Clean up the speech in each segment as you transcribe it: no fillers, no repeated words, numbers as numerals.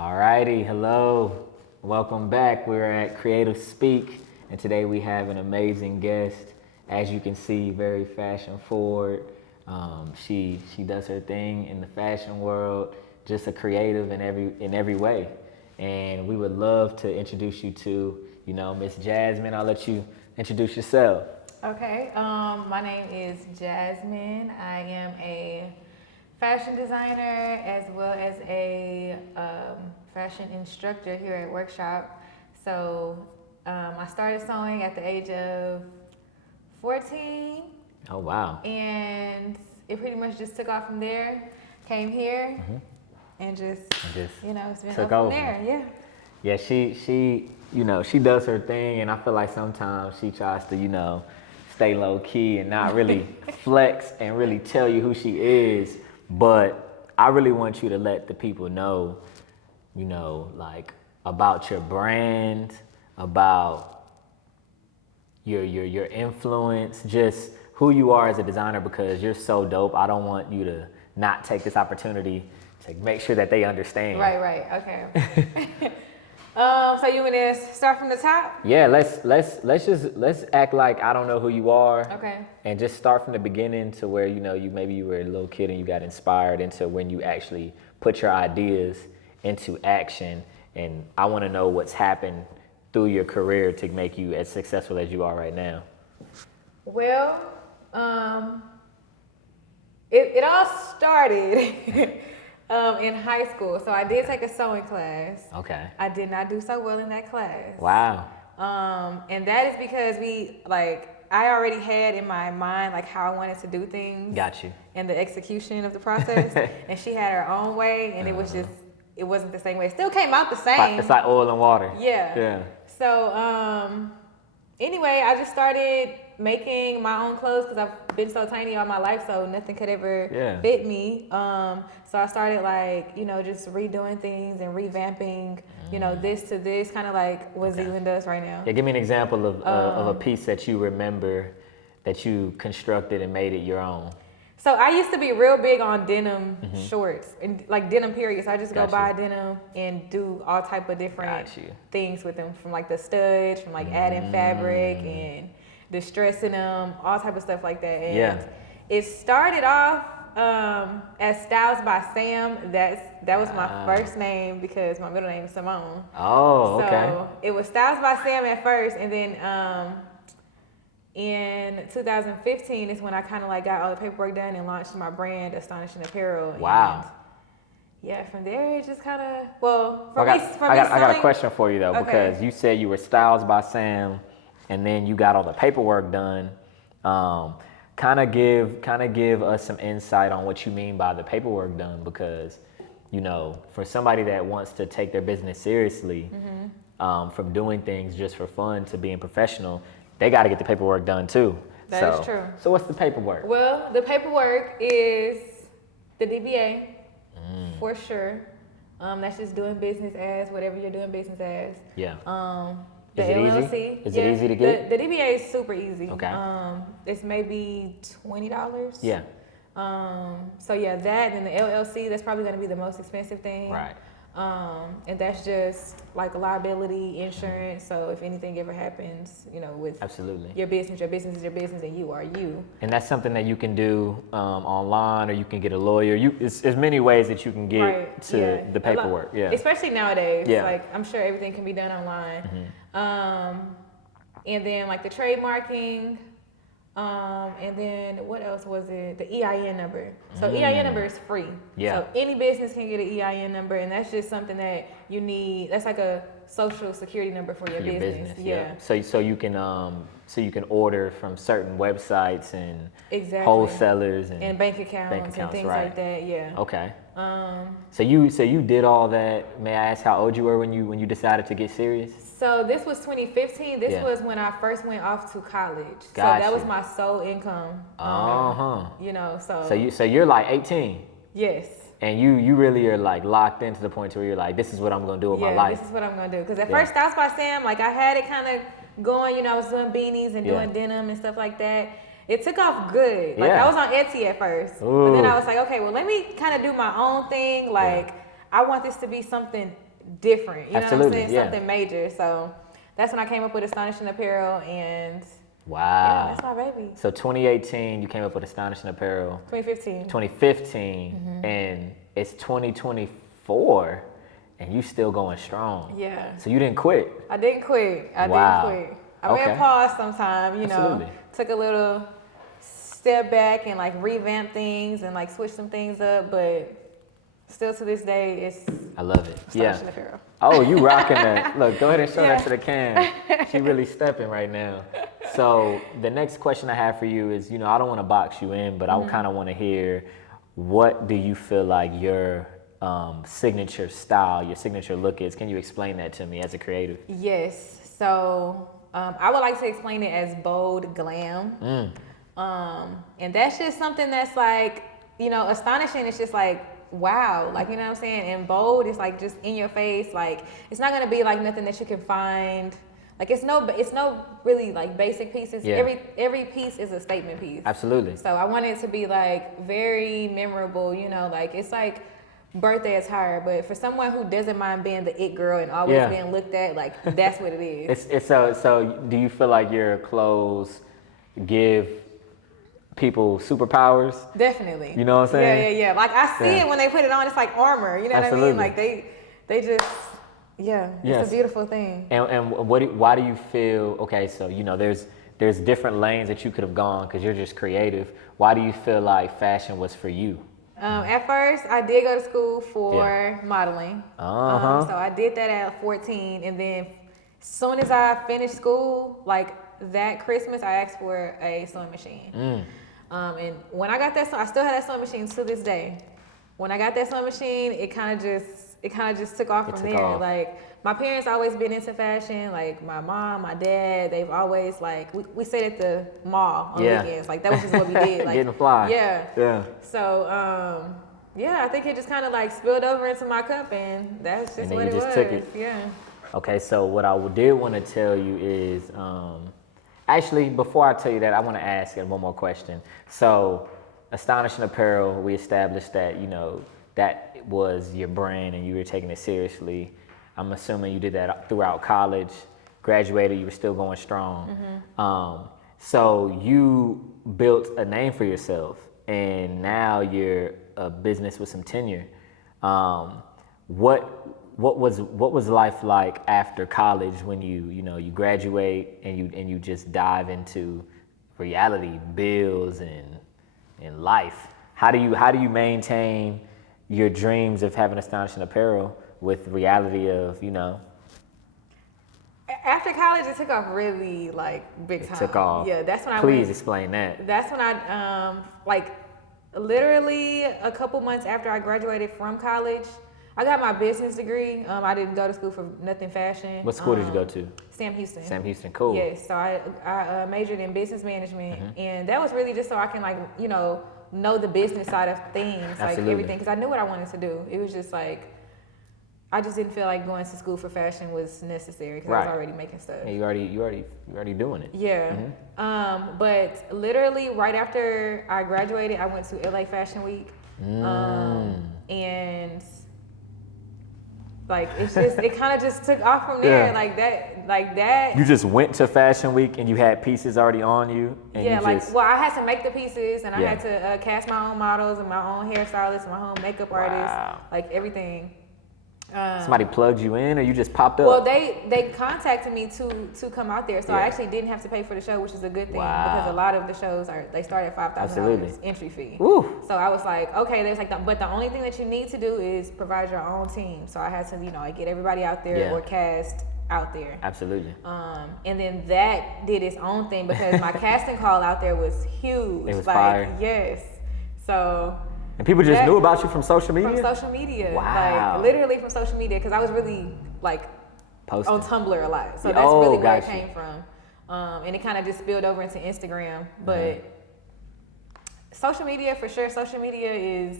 Alrighty, hello. Welcome back. We're at Creative Speak, and today we have an amazing guest. As you can see, very fashion forward. She does her thing in the fashion world, just a creative in every way. And we would love to introduce you to, Miss Jasmine. I'll let you introduce yourself. Okay, my name is Jasmine. I am a fashion designer as well as a fashion instructor here at Workshop. So I started sewing at the age of 14. Oh, wow. And it pretty much just took off from there. Came here and just it's been took up from over. there. Yeah. Yeah, she does her thing, and I feel like sometimes she tries to, stay low key and not really flex and really tell you who she is. But I really want you to let the people know, like about your brand, about your influence, just who you are as a designer, because you're so dope. I don't want you to not take this opportunity to make sure that they understand. Right. Okay. So you want to start from the top? Yeah, let's act like I don't know who you are. Okay. And just start from the beginning to where maybe you were a little kid and you got inspired into when you actually put your ideas into action. And I want to know what's happened through your career to make you as successful as you are right now. Well, it all started in high school. So I did take a sewing class. Okay. I did not do so well in that class. Wow. And that is because I already had in my mind how I wanted to do things. Got you. And the execution of the process. And she had her own way, and it wasn't the same way. It still came out the same. It's like oil and water. Yeah. So anyway, I just started making my own clothes because I've been so tiny all my life, so nothing could ever fit me. So I started just redoing things and revamping, this to this, kind of like what Zealand does right now. Yeah, give me an example of a piece that you remember that you constructed and made it your own. So I used to be real big on denim shorts and denim periods. So I just go buy denim and do all type of different things with them, from the studs, from adding fabric and distressing them, all type of stuff like that. And it started off as Styles by Sam. That was my first name because my middle name is Simone. Oh, okay. So it was Styles by Sam at first, and then in 2015 is when I kind of got all the paperwork done and launched my brand, Astonishing Apparel. Wow. And yeah, from there it just kind of I got a question for you though, because you said you were Styles by Sam, and then you got all the paperwork done. Kind of give us some insight on what you mean by the paperwork done, because for somebody that wants to take their business seriously, from doing things just for fun to being professional, they got to get the paperwork done too. That is true. So what's the paperwork? Well, the paperwork is the DBA for sure. That's just doing business as whatever you're doing business as. Yeah. The Is it LLC. easy? Is it easy to get? The DBA is super easy. Okay. It's maybe $20. Yeah. So yeah, that and the LLC, that's probably going to be the most expensive thing. Right. And that's just liability insurance. So if anything ever happens, with Absolutely. your business is your business, and you are you. And that's something that you can do online, or you can get a lawyer. There's many ways that you can get to the paperwork. Yeah. Especially nowadays. Yeah. I'm sure everything can be done online. And then the trademarking. And then what else was it? The EIN number. So EIN number is free. Yeah. So any business can get an EIN number, and that's just something that you need. That's like a social security number for your business. Yeah. So you can order from certain websites and exactly. wholesalers and bank accounts and things like that. Yeah. Okay. So you did all that. May I ask how old you were when you decided to get serious? So this was 2015. This was when I first went off to college. So that was my sole income. So you're 18. Yes. And you really are locked into the point where you're this is what I'm gonna do with my life. This is what I'm gonna do. Because at first, Styles by Sam, I had it kind of going. I was doing beanies and doing denim and stuff like that. It took off good. I was on Etsy at first, but then I was okay, well, let me kind of do my own thing. I want this to be something different. You know what I'm Absolutely, saying? yeah. Something major. So that's when I came up with Astonishing Apparel, and Wow. yeah, that's my baby. So 2018, you came up with Astonishing Apparel. 2015. 2015, and it's 2024, and you still going strong. Yeah. So you didn't quit. I didn't quit. I Wow. didn't quit. I may have paused sometime, you know, Absolutely. took a little step back and like revamp things and like switch some things up, but still to this day, it's I love it. Astonishing Apparel. Oh, you rocking that. Look, go ahead and show Yeah. that to the cam. She really stepping right now. So the next question I have for you is, you know, I don't want to box you in, but I kind of want to hear, what do you feel like your signature style, your signature look is? Can you explain that to me as a creative? Yes. So I would like to explain it as bold glam. And that's just something that's like, you know, astonishing. It's just like, wow, like, you know what I'm saying? And bold is like just in your face. Like, it's not gonna be like nothing that you can find. Like, it's no really like basic pieces. Yeah. Every piece is a statement piece. Absolutely. So I want it to be like very memorable, you know, like it's like birthday attire, but for someone who doesn't mind being the it girl and always being looked at, like that's what it is. It's so do you feel like your clothes give people superpowers? Definitely. You know what I'm saying? Yeah. Like I see it when they put it on, it's like armor, you know Absolutely. what I mean? Like they just, it's a beautiful thing. And why do you feel, okay, so, you know, there's different lanes that you could have gone because you're just creative. Why do you feel like fashion was for you? At first, I did go to school for modeling. So I did that at 14, and then as soon as I finished school, like that Christmas, I asked for a sewing machine. And when I got that, I still have that sewing machine to this day. When I got that sewing machine, it kind of just took off from there. Like, my parents always been into fashion. Like my mom, my dad, they've always like we stayed at the mall on weekends. Like that was just what we did. Like getting fly. Yeah. So I think it just kind of like spilled over into my cup, and that's just what it was. Took it. Yeah. Okay, so what I did want to tell you is, actually, before I tell you that, I want to ask you one more question. So, Astonishing Apparel, we established that, you know, that was your brand and you were taking it seriously. I'm assuming you did that throughout college, graduated, you were still going strong. So you built a name for yourself, and now you're a business with some tenure. What was life like after college when you graduate and you just dive into reality, bills and life? How do you maintain your dreams of having Astonishing Apparel with reality of, you know? After college, it took off really like big time. It took off. Yeah, that's when Please explain that. That's when I like literally a couple months after I graduated from college, I got my business degree. I didn't go to school for nothing fashion. What school did you go to? Sam Houston. Sam Houston, cool. Yes, so I majored in business management, and that was really just so I can like, you know the business side of things, like everything, because I knew what I wanted to do. It was just like, I just didn't feel like going to school for fashion was necessary because I was already making stuff. Yeah, you already doing it. Yeah. But literally right after I graduated, I went to LA Fashion Week. And like it kind of just took off from there. Like that. You just went to Fashion Week and you had pieces already on you. And I had to make the pieces, and I had to cast my own models and my own hairstylist and my own makeup artist, like everything. Somebody plugged you in, or you just popped up? Well, they contacted me to come out there, so I actually didn't have to pay for the show, which is a good thing because a lot of the shows they start at $5,000 entry fee. Woo. So I was like, okay, there's like but the only thing that you need to do is provide your own team. So I had to get everybody out there or cast out there. Absolutely. And then that did its own thing because my casting call out there was huge. It was fire. Yes. So. And people just knew about you from social media? From social media. Wow. Like, literally from social media, because I was really, like, posting on Tumblr a lot. So that's really where it came from. And it kind of just spilled over into Instagram. But social media, for sure, social media is...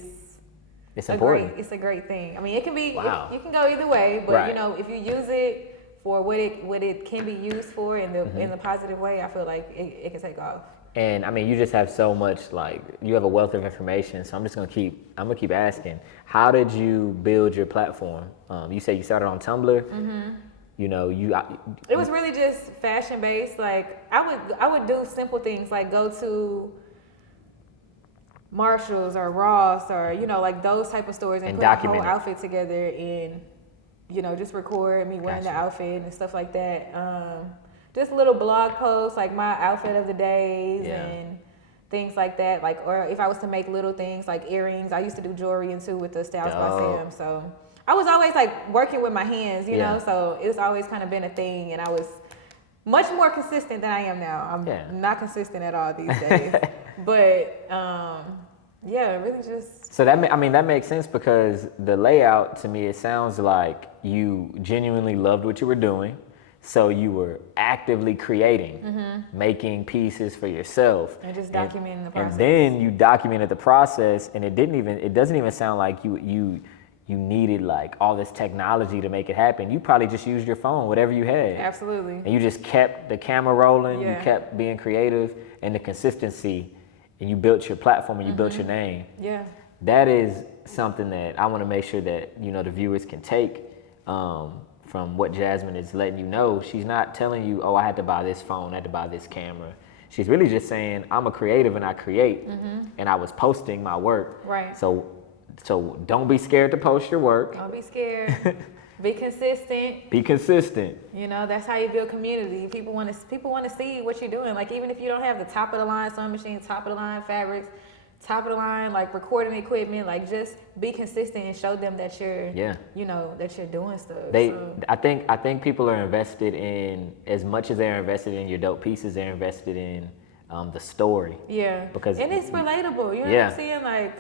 It's important. It's a great thing. I mean, it can be... You can go either way, but, if you use it for what it can be used for in the positive way, I feel like it can take off. And I mean, you just have so much, like, you have a wealth of information. So I'm gonna keep asking. How did you build your platform? You said you started on Tumblr. You know, it was really just fashion based. Like I would do simple things like go to Marshalls or Ross or, you know, like those type of stores and put a whole outfit together and, you know, just record me wearing the outfit and stuff like that. Just little blog posts like my outfit of the days and things like that. Like, or if I was to make little things like earrings, I used to do jewelry and too with the Styles by Sam. So I was always like working with my hands, you know, so it's always kind of been a thing, and I was much more consistent than I am now. I'm not consistent at all these days. But really just. So that makes sense, because the layout, to me, it sounds like you genuinely loved what you were doing. So you were actively creating, making pieces for yourself. And just documenting the process. And then you documented the process, and it doesn't even sound like you needed like all this technology to make it happen. You probably just used your phone, whatever you had. Absolutely. And you just kept the camera rolling, you kept being creative, and the consistency, and you built your platform and you built your name. Yeah. That is something that I want to make sure that, you know, the viewers can take from what Jasmine is letting you know. She's not telling you, oh, I had to buy this phone, I had to buy this camera. She's really just saying, I'm a creative and I create, and I was posting my work. Right. So don't be scared to post your work. Don't be scared. Be consistent. Be consistent. You know, that's how you build community. People want to see what you're doing. Like, even if you don't have the top of the line sewing machine, top of the line fabrics, top of the line like recording equipment, like just be consistent and show them that you're you know, that you're doing stuff. I think people are invested in, as much as they're invested in your dope pieces, they're invested in the story. Yeah. And it's relatable. You know what I'm saying? Like,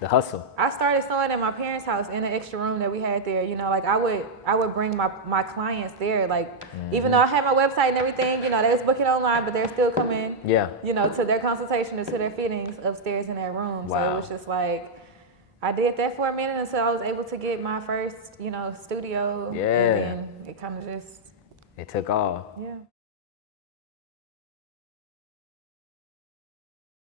the hustle. I started sewing at my parents' house in the extra room that we had there. You know, like I would bring my clients there. Like, even though I had my website and everything, you know, they was booking online, but they're still coming. You know, to their consultation or to their fittings upstairs in that room. So it was just like, I did that for a minute until I was able to get my first, you know, studio. And then it kind of just. It took off. Yeah.